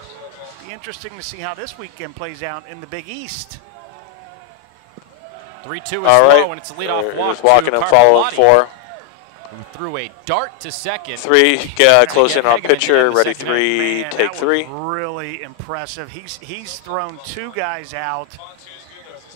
Be interesting to see how this weekend plays out in the Big East. 3-2 is All right. low, and it's a leadoff walk Just walking to and following Carpellotti, 4. who threw a dart to second. 3, close in on Hegeman pitcher. in the Ready, second 3, Man, take that 3. was really impressive. He's thrown 2 guys out.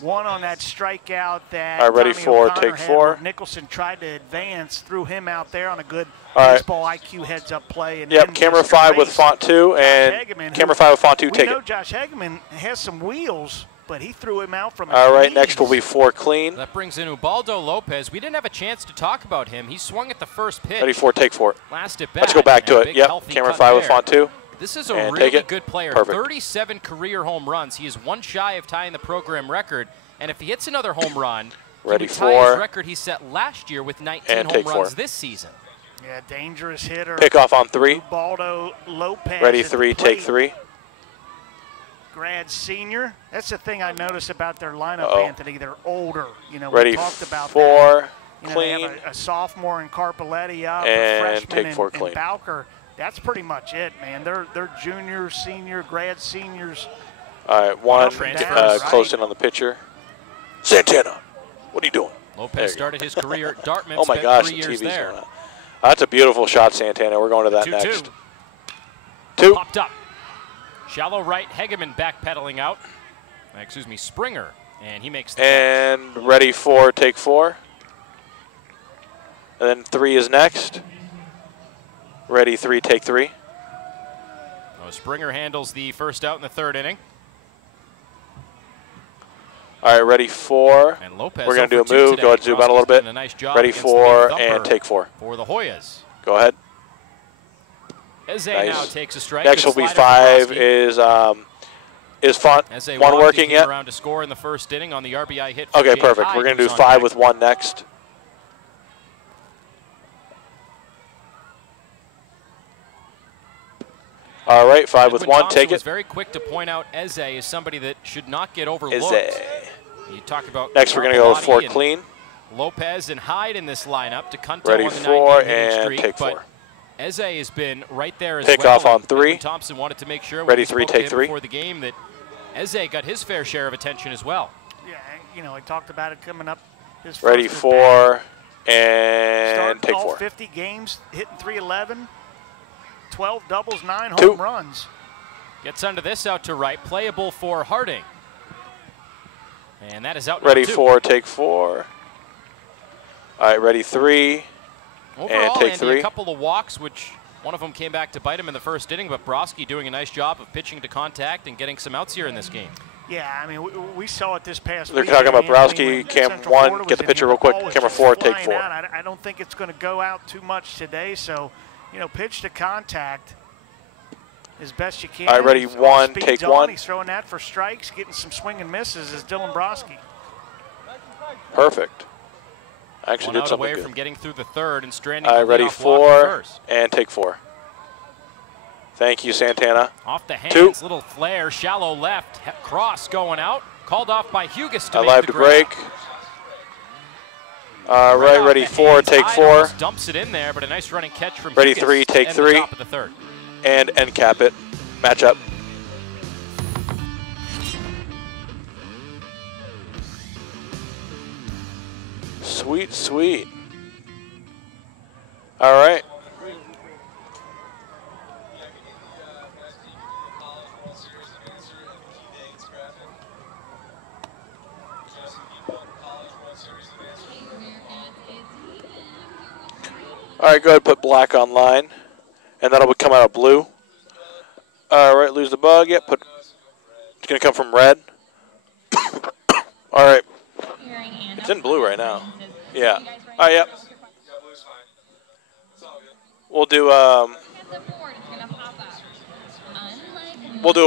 One on that strikeout that All right, ready Tommy for O'Connor take had 4. where Nicholson tried to advance, threw him out there on a good All right. baseball IQ heads-up play. And Yep, then camera Mr. 5 with Race, Font 2, Josh and Hegeman, camera who 5 with Font 2, we take know it. Josh Hegeman has some wheels, but he threw him out from his All right, knees. next will be 4 clean. That brings in Ubaldo Lopez. We didn't have a chance to talk about him. He swung at the first pitch. Ready, 4, take 4. Last at bat. Let's go back to and a it. big, Yep, healthy camera cut 5 with there. Font 2. This is a And really take it. good player. Perfect. 37 career home runs. He is 1 shy of tying the program record. And if he hits another home run, Ready he would tie his for- record he set last year with 19 and home take 4. runs this season. Yeah, dangerous hitter. Pick off on 3. Ubaldo Lopez. Ready, at the 3, take plate. 3. Grad senior. That's the thing I notice about their lineup, Uh-oh. Anthony. They're older. You know, Ready, we talked about 4, that. You know, clean. they have a sophomore in Carpelletti up, And a freshman take 4 in clean. Bowker. That's pretty much it, man. They're juniors, senior, grad seniors. All right, 1, Transfers. close in on the pitcher. Santana, what are you doing? There Lopez you started his career at Dartmouth. Oh my spent gosh, 3 the years TV's there. going on. That's a beautiful shot, Santana. We're going to that 2-2. next. 2. Popped up. Shallow right, Hegeman backpedaling out. Excuse me, Springer. And he makes the catch. And ready, 4, take 4. And then 3 is next. Ready, 3, take 3. Oh, Springer handles the first out in the 3rd inning. All right, ready, 4. And Lopez We're going to do a 0 for 2 move. today. Go ahead and zoom out a little Broski's bit. done a nice job Ready, against the 4, big and thumper take 4. for the Hoyas. Go ahead. Eze Nice. now takes a strike. Next Good will be slider for 5. Broski. Is Font Eze 1 walked, he working came yet? around to score in the 1st inning on the RBI hit. For Okay, Jay perfect. Hyde, We're going to who's do on 5 deck. with 1 next. All right, 5 with Edwin 1. Thompson Take was it. very quick to point out Eze is somebody that should not get overlooked. Eze. You talk about Next, we're going to go with 4 Carpellotti clean. and Lopez and Hyde in this lineup. DeCunto Ready, on the 4, 9-game hitting and streak, take but 4. Eze has been right there as Pick well. off on and 3. Edwin Thompson wanted to make sure when Ready, he 3, spoke to take him 3. before the game that Eze got his fair share of attention as well. Yeah, you know, I talked about it coming up. His Ready, first 4, at-bat. and Started take all 4. 50 games, hitting 311, 12 doubles, 9 2. home runs. Gets under this out to right, playable for Harding. And that is out Ready, number 2. 4, take 4. All right, ready, 3. Overall, take Andy, 3. a couple of walks, which one of them came back to bite him in the 1st inning, but Broski doing a nice job of pitching to contact and getting some outs here in this game. Yeah, I mean, we saw it this past They're week. talking about Anthony, Browski, when Cam Central 1, Florida get was the in picture here, real quick. ball was Camera just 4, take flying 4. out. I don't think it's going to go out too much today, so, you know, pitch to contact as best you can. All right, ready, He's 1, speed's take on. 1. He's throwing that for strikes, getting some swing and misses as Dylan Broski. Perfect. Actually One did out something away good. from getting through the 3rd and stranding All right, the ready, leadoff walk 4, to first. and take 4. Thank you, Santana. Off the hands, 2. little flare, shallow left, cross going out. Called off by Hugas to Alive make the to grab. break. Right, ready 4, take 4. Dumps it in there, but a nice running catch from Ready Hugas 3, take at 3. the top of the 3rd. And end cap it. Match up. Sweet, sweet. All right. All right, go ahead and put black on line, and that'll come out of blue. All right, lose the bug. Yep, it's going to come from red. All right. It's in blue right now. Yeah. All right, yep. We'll do a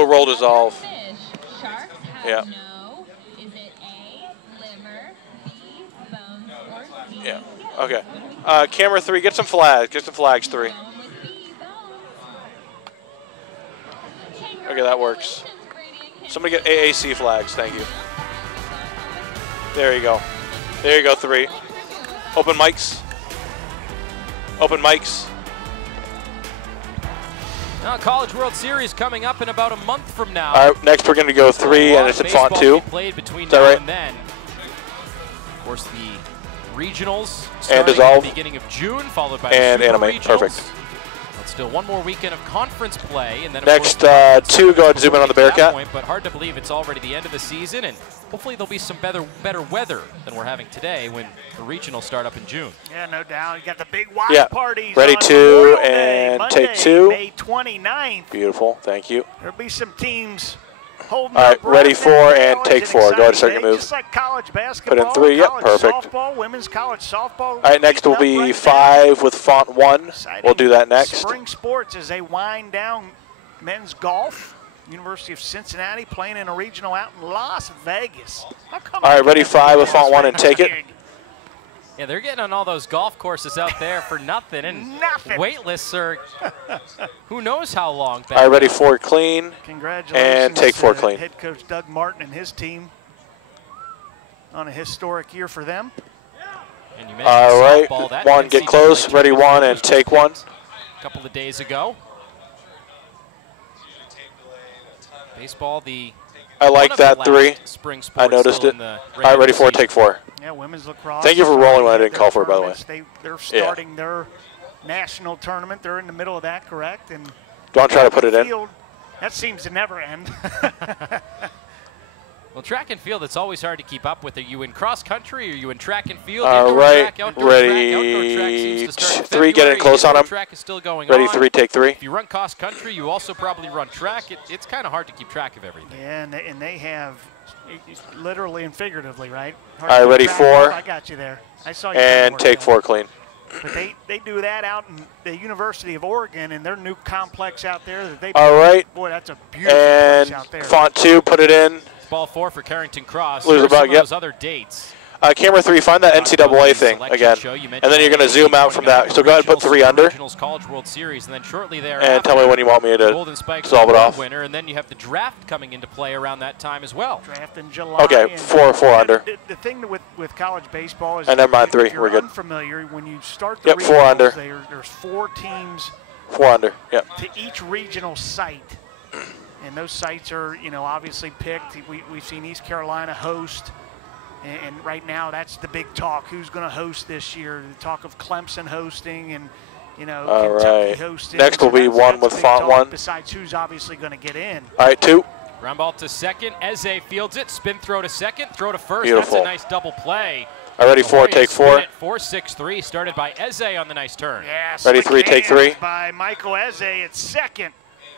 roll dissolve. Yeah. Yeah. Okay. Camera 3, get some flags. Get some flags 3. Okay, that works. Somebody get AAC flags. Thank you. There you go. There you go, 3. Open mics. Open mics. Now, College World Series coming up in about a month from now. All right, next we're going to go 3, and it's in font 2. Played between Is that now right? and then. Of course, the regionals And starting dissolve. at the beginning of June, followed by And the Super animate. Regionals. Perfect. But still one more weekend of conference play, and then of Next, course, 2, go ahead and zoom in on the Bearcat. point, but hard to believe it's already the end of the season, and hopefully there'll be some better weather than we're having today when the regionals start up in June. Yeah, no doubt. You got the big watch Yeah. parties. Ready on 2 Memorial Day, and Monday, take 2. May 29th. Beautiful. Thank you. There'll be some teams holding All right, their breath ready in 4 the and college. take An 4. Go ahead and exciting start your day, move. Just like college basketball, Put in 3. Yep, college perfect. softball, women's college softball. All right, next will heating up be right 5 with font 1. Exciting We'll do that next. Spring sports as they wind down men's golf. University of Cincinnati playing in a regional out in Las Vegas. How come All right, I ready can't 5 with Las font 1 and Vegas take it. gig? Yeah, they're getting on all those golf courses out there for nothing, and Nothing. wait lists are who knows how long back. All right, ready now. 4 clean. Congratulations And take 4 to clean. head coach Doug Martin and his team on a historic year for them. And you mentioned All right, softball, that 1, get close. Ready 1 and take 1. A couple of days ago. Baseball, I like one of the that last 3. spring sports I noticed still it. in the All right, regular ready 4, season. take 4. Yeah, women's lacrosse. Thank you for rolling when I didn't Their call for it, by the way. tournaments. They're starting their national tournament. They're in the middle of that, correct? And Don't try to put it in. field, that seems to never end. Well, track and field, it's always hard to keep up with. Are you in cross country? Are you in track and field? All Indoor right, track, outdoor ready track. Outdoor track seems to start in 3, get in February. close on Indoor him. track is still going Ready on. 3, take 3. If you run cross country, you also probably run track. It's kind of hard to keep track of everything. Yeah, and they have literally and figuratively, right? All right, ready 4. I got you there. I saw you. And take 4 clean. But they do that out in the University of Oregon and their new complex out there that they. All right. Boy, that's a beautiful And place out there. font 2, put it in. Ball 4 for Carrington Cross. Lose Here's the bug, some of yep. those other dates. Camera 3, find that NCAA thing again. And then you're going to zoom out from that. So go ahead and put 3 under. College World Series, and then shortly And thereafter, tell me when you want me to Golden Spikes solve it off. winner, and then you have the draft coming into play around that time as well. Draft in July. Okay, and 4 under. The thing with college baseball is, And never mind, 3, if you're we're good. unfamiliar, when you start the Yep, 4 regionals, under. There's 4 teams 4 under. Yep. to each regional site. And those sites are, obviously picked. We've seen East Carolina host, and right now that's the big talk. Who's going to host this year? The talk of Clemson hosting and, All Kentucky right. hosting. Next will be 1 with big font talk 1. Besides who's obviously going to get in. All right, 2. Ground ball to second. Eze fields it. Spin throw to second. Throw to first. Beautiful. That's a nice double play. All right, ready 4, take 4. 4-6-3 started by Eze on the nice turn. Yeah, Ready, slick 3, take hands 3. by Michael Eze at second.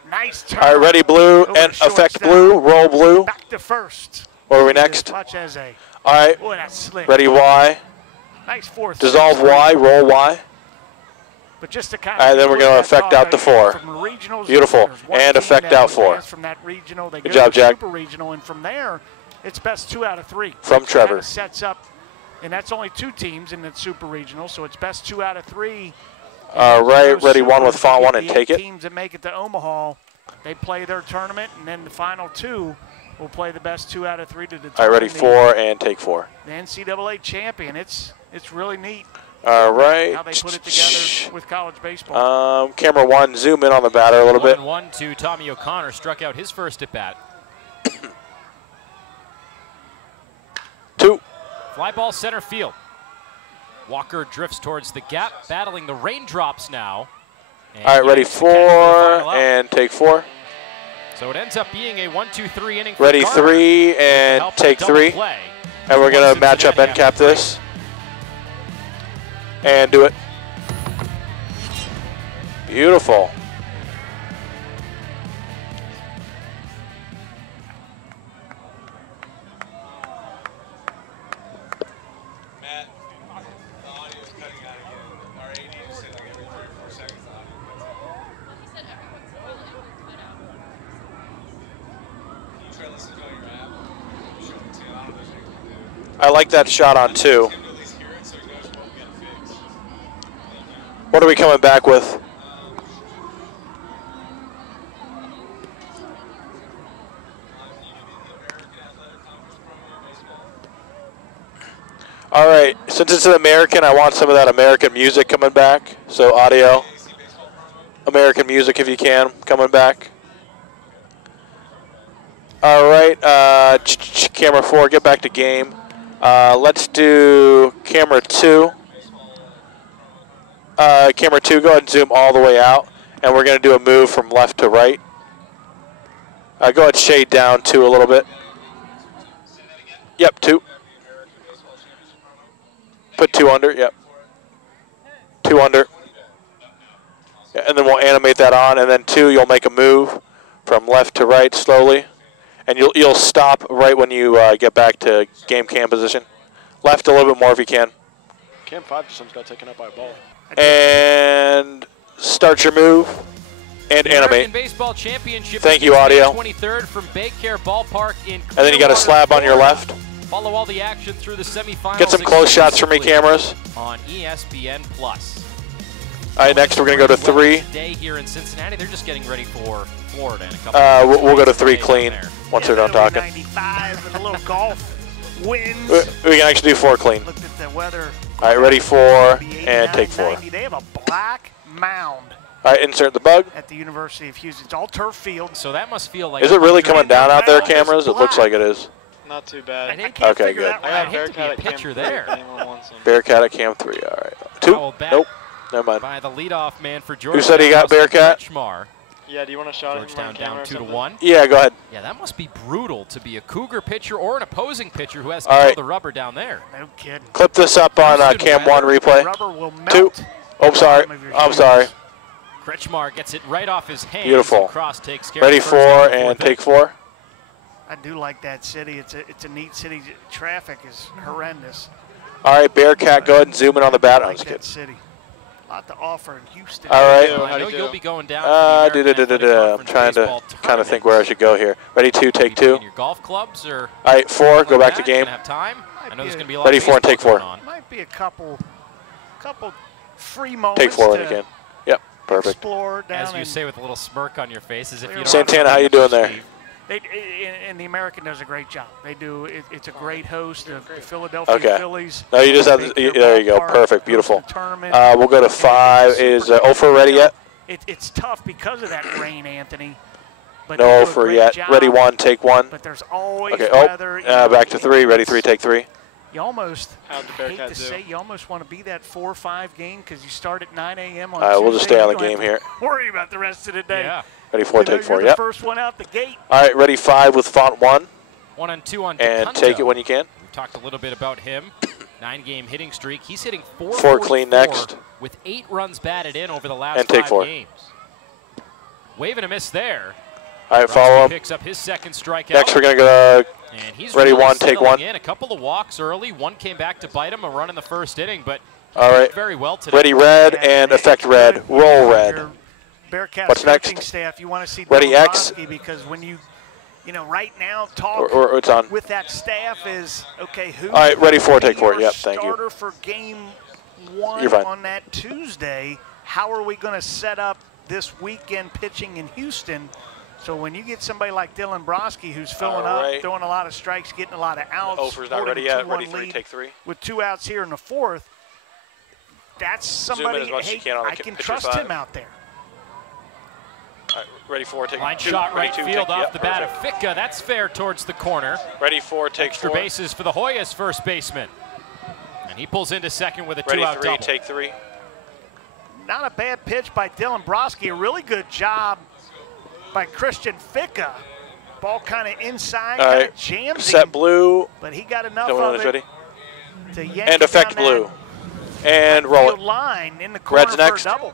Nice turn. All right, ready blue over and the affect shortstop. blue, roll blue. Back to first. Where are we next? Watch Eze. All right, Boy, that's slick. ready Y. Nice fourth. Dissolve Y, roll Y. But just to kind All right, then we're going to affect out the 4. Beautiful. And affect out 4. From that regional, they Good go job, to Jack. Super regional, and from there, it's best 2 out of 3. From Trevor. Kinda sets up, and that's only 2 teams in the super regional, so it's best 2 out of 3 All right, ready one with font 1 and take it. Teams that make it to Omaha, they play their tournament, and then the final 2 will play the best 2 out of 3 to determine. All right, ready 4 and take 4. The NCAA champion. It's really neat. All right. How they put it together with college baseball. Camera 1, zoom in on the batter a little bit. 1-1 to Tommy O'Connor, struck out his first at bat. 2. Fly ball center field. Walker drifts towards the gap, battling the raindrops now. All right, ready 4 and take 4. So it ends up being a 1-2-3 inning. Ready 3 and take 3. And we're going to match up end cap this. And do it. Beautiful. Matt, the audio is cutting out again. Our AD just said like every 3 or 4 seconds the audio cuts out. Well, he said every once in a while it would cut out. Can you try listening on your app? Show it to you. I don't know if you can do. I like that shot on 2. What are we coming back with? All right, since it's an American, I want some of that American music coming back. So audio, American music if you can, coming back. All right, camera 4, get back to game. Let's do camera 2. Camera 2, go ahead and zoom all the way out, and we're going to do a move from left to right. Go ahead and shade down 2 a little bit. Yep, 2. Put 2 under, yep. 2 under. Yeah, and then we'll animate that on, and then 2, you'll make a move from left to right slowly. And you'll stop right when you get back to game cam position. Left a little bit more if you can. Cam 5 just got taken up by a ball. And start your move and the animate. American Baseball Championship. Thank you, audio. 23rd from Baycare Ballpark in and then you got a slab on your left. Follow all the action through the semifinals. Get some close shots for me, cameras. On ESPN Plus. All right, next we're going to go to 3. Today here in Cincinnati, they're just getting ready for Florida in a couple we'll go to 3 clean once they're done talking. 95 with a little golf winds. We can actually do 4 clean. Looked at the weather. All right, ready 4 and take 4. They have a black mound. All right, insert the bug. At the University of Houston. It's all turf field. So that must feel like. Is it really coming down out there, cameras? It looks like it is. Not too bad. Okay, good. I hate to be a pitcher there. Bearcat at cam 3. All right. 2. Nope. Never mind. By the leadoff man for Georgetown. Who said he got Bearcat? Yeah, do you want to shot Georgetown down 2-1. Yeah, go ahead. Yeah, that must be brutal to be a Cougar pitcher or an opposing pitcher who has to throw the rubber down there. No kidding. Clip this up on cam 1 replay. Rubber will melt. 2. Oh, sorry. I'm sorry. Kretschmar gets it right off his hands. Beautiful. Cross takes care ready of 4 and take 4. I do like that city. It's a neat city. Traffic is horrendous. All right, Bearcat, go ahead and zoom in on the bat. I like that city. A lot to offer in Houston. All right. I know you'll be going down. I'm trying to kind of think where I should go here. Ready 2, take 2. Your golf clubs or. All right, 4, go back to game. Have time. I know there's going to be a lot. Ready 4 and take 4. Might be a couple free moments. Take 4 when you can. Yep, perfect. Explore down. As you say with a little smirk on your face, as if you don't. Santana, how you doing there? And the American does a great job. They do. It's a great host. The Philadelphia Phillies. No, you just have. There you go. Perfect. Beautiful. We'll go to 5. Is Ofer ready yet? It's tough because of that rain, Anthony. But no Ofer yet. Ready 1, take 1. But there's always weather. Back to 3. Ready 3, take 3. You almost, I hate to say, you almost want to be that 4 or 5 game because you start at 9 a.m. on Tuesday. We'll just stay on the game here. Worry about the rest of the day. Yeah. Ready 4, take 4. Yep. First one out the gate. All right, ready 5 with font 1. 1 and 2 on. And take it when you can. We talked a little bit about him. 9-game hitting streak. He's hitting 4 clean next. With 8 runs batted in over the last 5 games. Wave and a miss there. All right, follow up. Picks up his second strikeout. Next, we're going to go and he's ready really 1, take 1. In. A couple of walks early. One came back to bite him, a run in the first inning, but all right. very well today. Ready red and effect red. Roll red. What's next? Staff, you want to see ready X. Because when you right now talk or it's on. With that staff is, okay, who? All right, ready 4, take 4. Yep, thank you. Starter for game 1 on that Tuesday. how are we going to set up this weekend pitching in Houston? So when you get somebody like Dylan Broski, who's filling up, throwing a lot of strikes, getting a lot of outs, Ofer's not ready yet. Ready 3, take 3. With 2 outs here in the 4th, that's somebody, hey, I can trust him out there. All right, ready 4, take 2. Line shot right field off the bat of Ficca. That's fair towards the corner. Ready 4, take 4. Extra bases for the Hoyas first baseman. And he pulls into second with a 2-out double. Ready 3, take 3. Not a bad pitch by Dylan Broski. A really good job by Christian Ficca. Ball kind of inside, kind of jams. Set blue. But he got enough of it ready. To yank and affect blue. And roll it. Line in the corner Red's next. For a double.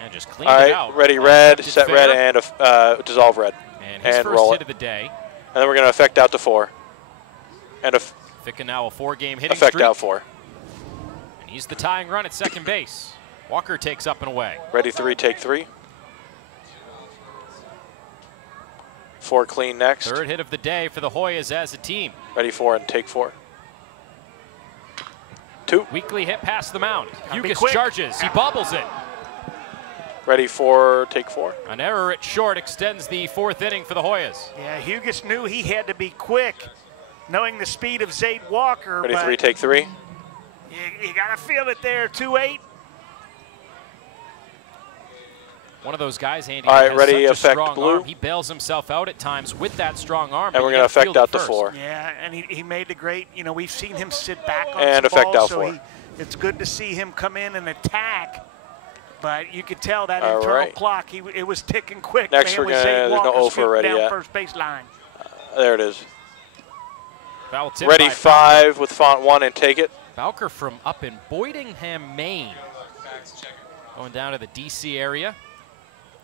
And just cleaned it out. Ready red, set red, and dissolve red. And his first roll hit it. of the day. And then we're going to affect out to 4. And Ficca now a 4-game hitting affect streak. out 4. And he's the tying run at second base. Walker takes up and away. Ready 3, take 3. 4 clean next. Third hit of the day for the Hoyas as a team. Ready 4 and take 4. 2. Weekly hit past the mound. Hugas charges. He bobbles it. Ready 4, take 4. An error at short extends the 4th inning for the Hoyas. Yeah, Hugas knew he had to be quick, knowing the speed of Zayd Walker. Ready 3, take 3. You got to feel it there, 2-8. One of those guys, Andy, all right, has ready, such a affect strong blue. arm. He bails himself out at times with that strong arm. And we're going to affect out to 4. Yeah, and he made the great, you know, we've seen him sit back on and some affect balls, out so 4. It's good to see him come in and attack. But you could tell that internal clock, it was ticking quick. Next, we're going to, there's no offer ready yet. First base line. There it is. Foul-tipped ready 5 with font 1 and take it. Bowker from up in Boydingham, Maine. Going down to the D.C. area.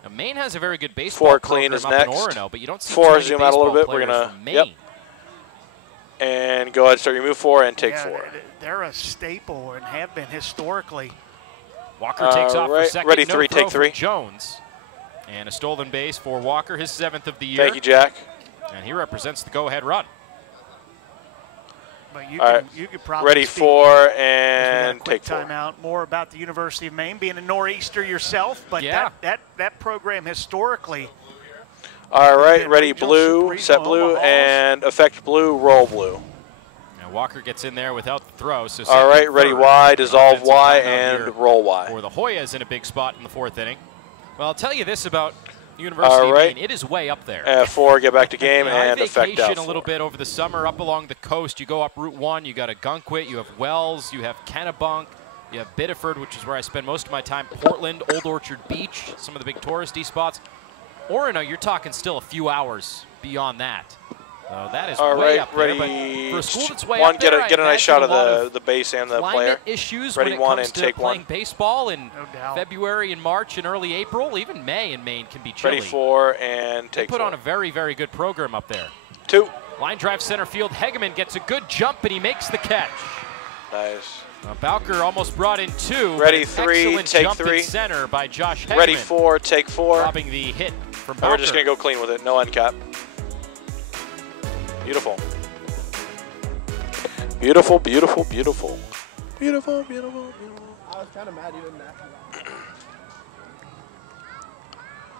Now, Maine has a very good baseball 4 clean is next. Orono, but you don't see 4, zoom out a little bit. We're going to, yep. And go ahead and start your move 4 and take 4. They're a staple and have been historically. Walker takes off for second. Ready no 3, take 3. Jones. And a stolen base for Walker, his 7th of the year. Thank you, Jack. And he represents the go-ahead run. But you could probably ready 4 and take 4. Timeout more about the University of Maine, being a nor'easter yourself, but yeah. that program historically. All right, ready blue, set blue, and affect blue, roll blue. Now Walker gets in there without the throw. So all right, ready Y, dissolve Y, and roll Y. For the Hoyas in a big spot in the 4th inning. Well, I'll tell you this about University of Maine, it is way up there. 4, get back to game, and affect out 4. A little bit over the summer up along the coast. You go up Route 1, you got Ogunquit, you have Wells, you have Kennebunk, you have Biddeford, which is where I spend most of my time, Portland, Old Orchard Beach, some of the big touristy spots. Orono, you're talking still a few hours beyond that. So that is way up there. But for a school that's way up there, get a nice shot of the base and the player. Issues ready when it 1 comes and to take playing 1. baseball in February and March and early April, even May in Maine can be chilly. Ready 4 and take 4. Put on a very, very good program up there. 2. Line drive center field. Hegeman gets a good jump and he makes the catch. Nice. Bowker almost brought in 2. Ready 3, take jump 3. In center by Josh Hegeman. Ready 4, take 4. Dropping the hit from Bowker. And we're just going to go clean with it. No end cap. Beautiful. Beautiful, beautiful, beautiful. Beautiful, beautiful, beautiful. I was kind of mad you didn't ask me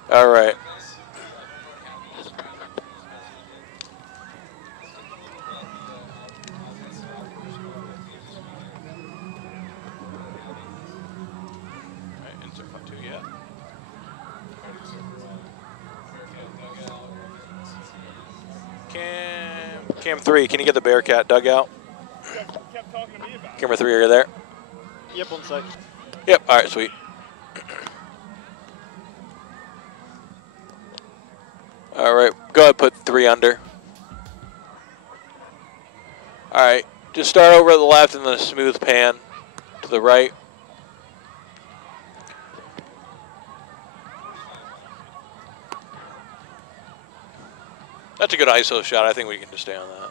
that. All right. Cam 3, can you get the Bearcat dugout? Kept talking to me about Camera 3, are you there? Yep, 1 sec. Yep, all right, sweet. All right, go ahead, put 3 under. All right, just start over at the left and then a smooth pan to the right. That's a good ISO shot. I think we can just stay on that.